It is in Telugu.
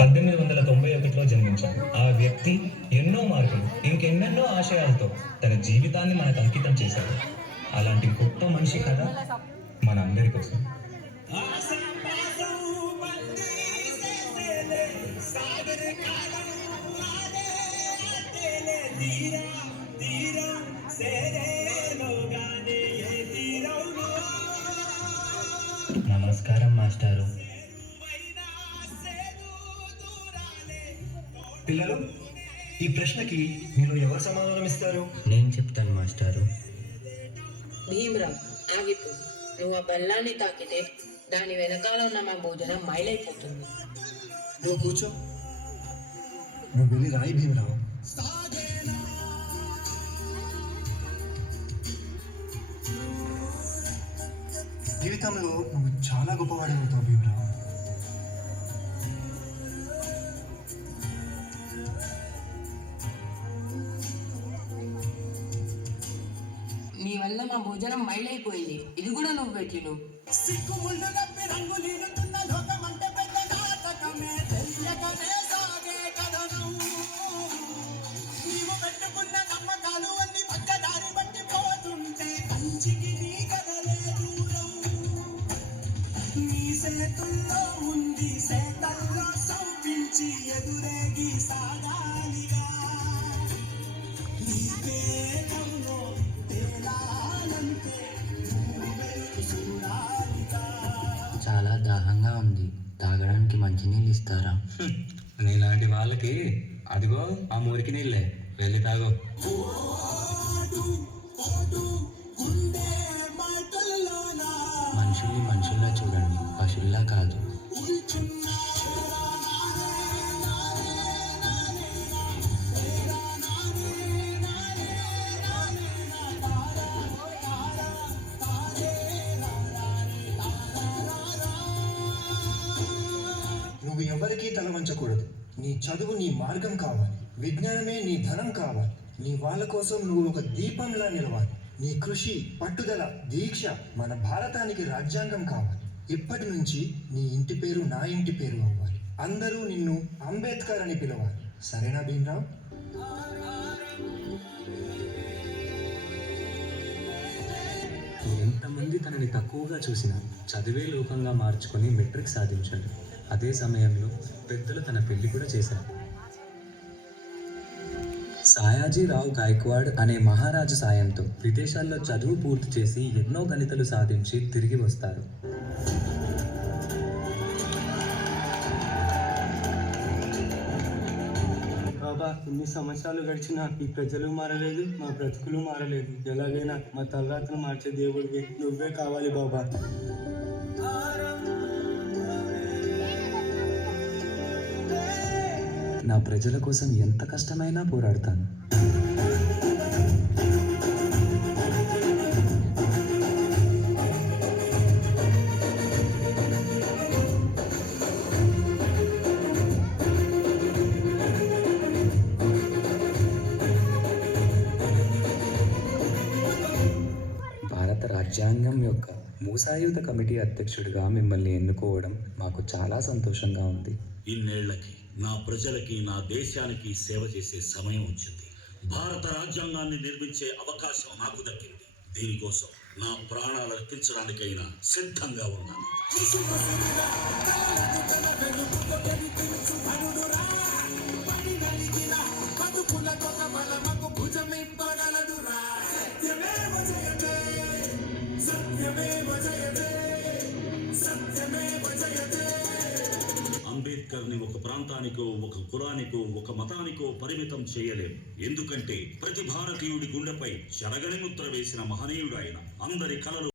1891లో జన్మించాడు. ఆ వ్యక్తి ఎన్నో మార్పులు, ఇంకెన్నెన్నో ఆశయాలతో తన జీవితాన్ని మనకు అంకితం చేశాడు. అలాంటి గొప్ప మనిషి కథ మన అందరి కోసం. నమస్కారం మాస్టారు. పిల్లలు, ఈ ప్రశ్నకి మీరు ఎవరు సమాధానం ఇస్తారు? నేను చెప్తాను మాస్టారు. భీమ్రావ్, ఆగిపో. నువ్వు ఆ బెల్లాన్ని తాకితే దాని వెనకాల ఉన్న మా భోజనం మైలైపోతుంది. నువ్వు కూర్చో. నువ్వు వెళ్ళి రాయి భీమరావు. జీవితంలో నువ్వు చాలా గొప్పవాడి అవుతావు భీమరావు. నీ వల్ల మా భోజనం మైలైపోయింది. ఇది కూడా నువ్వు పెట్టిను. చాలా దాహంగా ఉంది. తాగడానికి మంచినీళ్ళు ఇస్తారా? నీలాంటి వాళ్ళకి అదిగో ఆ మురికి నీళ్ళే, వెళ్ళి తాగో. మనుషుల్ని మనుషుల్లా చూడండి, పశువుల్లా కాదు. నువ్వు ఎవరికీ తల వంచకూడదు. నీ చదువు నీ మార్గం కావాలి. విజ్ఞానమే నీ ధనం కావాలి. నీ వాళ్ళ కోసం నువ్వు ఒక దీపంలా నిలవాలి. నీ కృషి, పట్టుదల, దీక్ష మన భారతానికి రాజ్యాంగం కావాలి. ఇప్పటి నుంచి నీ ఇంటి పేరు నా ఇంటి పేరు అవ్వాలి. అందరూ నిన్ను అంబేద్కర్ అని పిలవాలి. సరేనా భీమ్రావ్? ఎంతమంది తనని తక్కువగా చూసినా చదివే లోకంగా మార్చుకొని మెట్రిక్ సాధించాడు. అదే సమయంలో పెద్దలు తన పెళ్లి కూడా చేశారు. సాయాజీరావు గాయక్వాడ్ అనే మహారాజు సాయంతో విదేశాల్లో చదువు పూర్తి చేసి ఎన్నో గణితలు సాధించి తిరిగి వస్తారు. బాబా, ఇన్ని సంవత్సరాలు గడిచినా ఈ ప్రజలు మారలేదు, మా బ్రతుకులు మారలేదు. ఎలాగైనా మా తలరాత్రులు మార్చే దేవుడివి నువ్వే కావాలి బాబా. నా ప్రజల కోసం ఎంత కష్టమైనా పోరాడతాను. భారత రాజ్యాంగం యొక్క మూసాయుధ కమిటీ అధ్యక్షుడిగా మిమ్మల్ని ఎన్నుకోవడం మాకు చాలా సంతోషంగా ఉంది. ఇన్నేళ్లకి నా ప్రజలకి, నా దేశానికి సేవ చేసే సమయం వచ్చింది. భారత రాజ్యాంగాన్ని నిర్మించే అవకాశం నాకు దక్కింది. దీనికోసం నా ప్రాణాలు అర్పించడానికైనా సిద్ధంగా ఉన్నాను. అంబేద్కర్ని ఒక ప్రాంతానికో, ఒక కులానికో, ఒక మతానికో పరిమితం చేయలేం. ఎందుకంటే ప్రతి భారతీయుడి గుండెపై చెరగని ముద్ర వేసిన మహనీయుడు ఆయన. అందరి కలలు